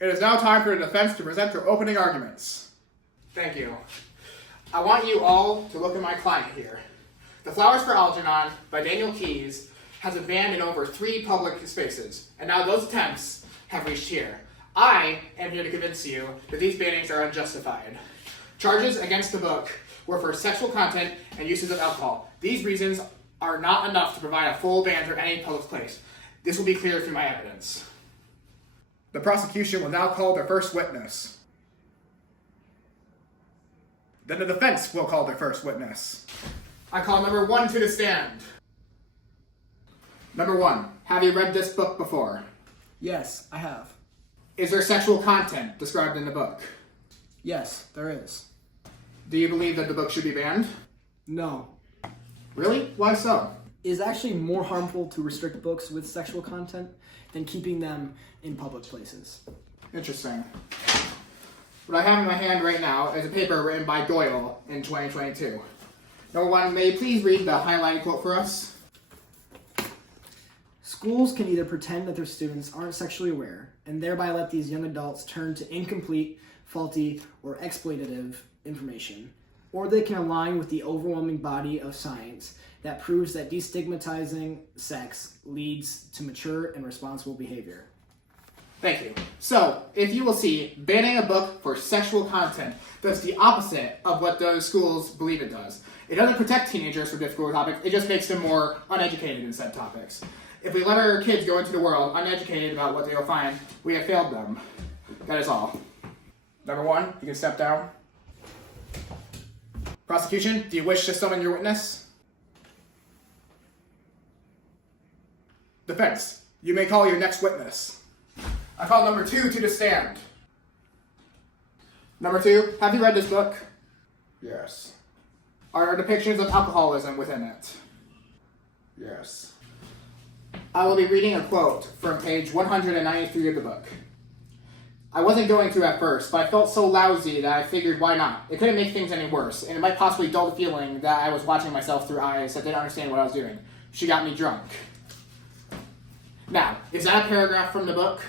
It is now time for the defense to present their opening arguments. Thank you. I want you all to look at my client here. The Flowers for Algernon by Daniel Keyes has been banned in over 3 public spaces, and now those attempts have reached here. I am here to convince you that these bannings are unjustified. Charges against the book were for sexual content and uses of alcohol. These reasons are not enough to provide a full ban for any public place. This will be clear through my evidence. The prosecution will now call their first witness. Then the defense will call their first witness. I call number 1 to the stand. Number 1, have you read this book before? Yes, I have. Is there sexual content described in the book? Yes, there is. Do you believe that the book should be banned? No. Really? Why so? It is actually more harmful to restrict books with sexual content than keeping them in public places. Interesting. What I have in my hand right now is a paper written by Doyle in 2022. Number 1, may you please read the highlighted quote for us? Schools can either pretend that their students aren't sexually aware and thereby let these young adults turn to incomplete, faulty, or exploitative information, or they can align with the overwhelming body of science that proves that destigmatizing sex leads to mature and responsible behavior. Thank you. So, if you will see, banning a book for sexual content does the opposite of what those schools believe it does. It doesn't protect teenagers from difficult topics, it just makes them more uneducated in said topics. If we let our kids go into the world uneducated about what they will find, we have failed them. That is all. Number 1, you can step down. Prosecution, do you wish to summon your witness? Defense, you may call your next witness. I call number 2 to the stand. Number 2, have you read this book? Yes. Are there depictions of alcoholism within it? Yes. I will be reading a quote from page 193 of the book. I wasn't going to at first, but I felt so lousy that I figured why not? It couldn't make things any worse, and it might possibly dull the feeling that I was watching myself through eyes that didn't understand what I was doing. She got me drunk. Now, is that a paragraph from the book?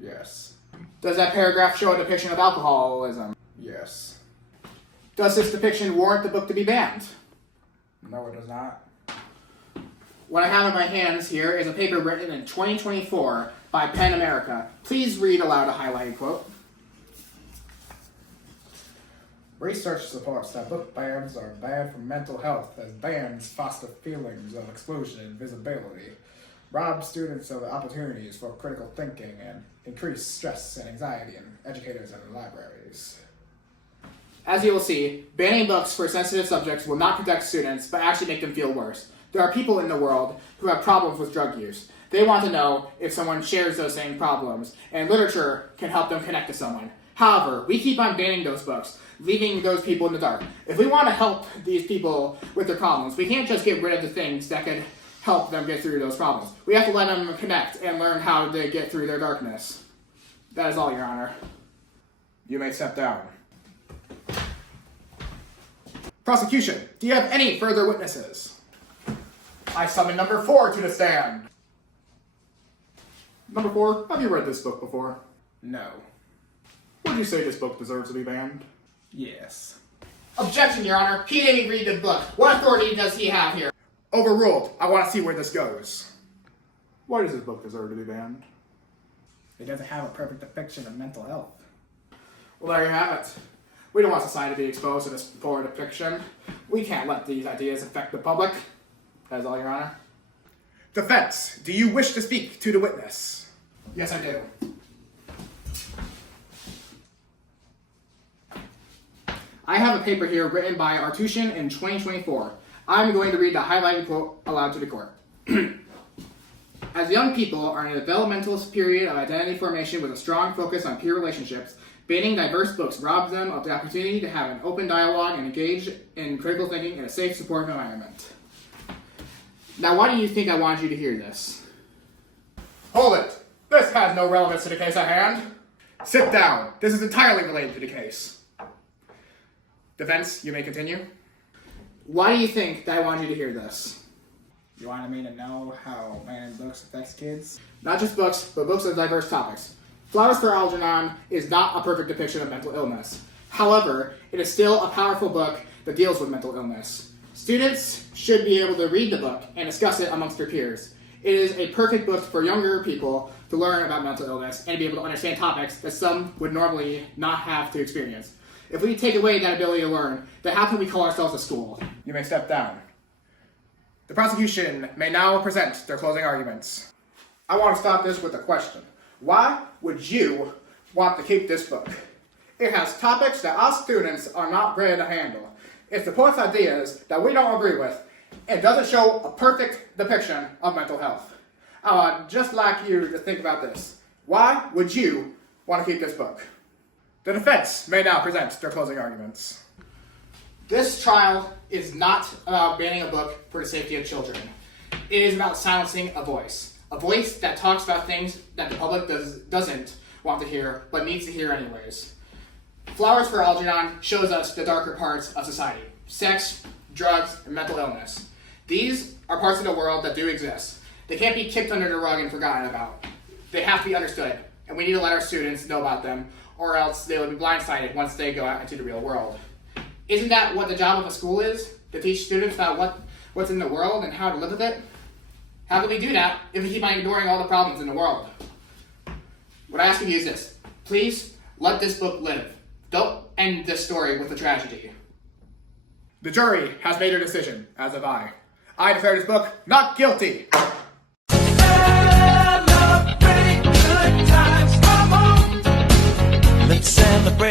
Yes. Does that paragraph show a depiction of alcoholism? Yes. Does this depiction warrant the book to be banned? No, it does not. What I have in my hands here is a paper written in 2024 by PEN America. Please read aloud a highlighted quote. Research supports that book bans are bad for mental health, as bans foster feelings of exclusion and visibility, rob students of opportunities for critical thinking, and increase stress and anxiety in educators and libraries. As you will see, banning books for sensitive subjects will not protect students, but actually make them feel worse. There are people in the world who have problems with drug use. They want to know if someone shares those same problems, and literature can help them connect to someone. However, we keep on banning those books, leaving those people in the dark. If we want to help these people with their problems, we can't just get rid of the things that could help them get through those problems. We have to let them connect and learn how to get through their darkness. That is all, Your Honor. You may step down. Prosecution, do you have any further witnesses? I summon number 4 to the stand. Number 4, have you read this book before? No. Would you say this book deserves to be banned? Yes. Objection, Your Honor. He didn't read the book. What authority does he have here? Overruled. I want to see where this goes. Why does this book deserve to be banned? It doesn't have a perfect depiction of mental health. Well, there you have it. We don't want society to be exposed to this poor depiction. We can't let these ideas affect the public. That is all, Your Honor. Defense, do you wish to speak to the witness? Yes, I do. I have a paper here written by Artushin in 2024. I'm going to read the highlighted quote aloud to the court. As young people are in a developmental period of identity formation with a strong focus on peer relationships, banning diverse books robs them of the opportunity to have an open dialogue and engage in critical thinking in a safe, supportive environment. Now, why do you think I wanted you to hear this? Hold it! This has no relevance to the case at hand. Sit down. This is entirely related to the case. Defense, you may continue. Why do you think that I wanted you to hear this? You wanted me to know how banning books affects kids? Not just books, but books of diverse topics. Flowers for Algernon is not a perfect depiction of mental illness. However, it is still a powerful book that deals with mental illness. Students should be able to read the book and discuss it amongst their peers. It is a perfect book for younger people to learn about mental illness and to be able to understand topics that some would normally not have to experience. If we take away that ability to learn, then how can we call ourselves a school? You may step down. The prosecution may now present their closing arguments. I want to stop this with a question. Why would you want to keep this book? It has topics that us students are not ready to handle. It supports ideas that we don't agree with. It doesn't show a perfect depiction of mental health. I would just like you to think about this. Why would you want to keep this book? The defense may now present their closing arguments. This trial is not about banning a book for the safety of children. It is about silencing a voice that talks about things that the public doesn't want to hear, but needs to hear anyways. Flowers for Algernon shows us the darker parts of society: sex, drugs, and mental illness. These are parts of the world that do exist. They can't be kicked under the rug and forgotten about. They have to be understood, and we need to let our students know about them, or else they will be blindsided once they go out into the real world. Isn't that what the job of a school is? To teach students about what's in the world and how to live with it? How can we do that if we keep on ignoring all the problems in the world? What I ask of you is this: please let this book live. Don't end this story with a tragedy. The jury has made their decision, as have I. I declare this book not guilty. Celebrate good times, come on. Let's celebrate.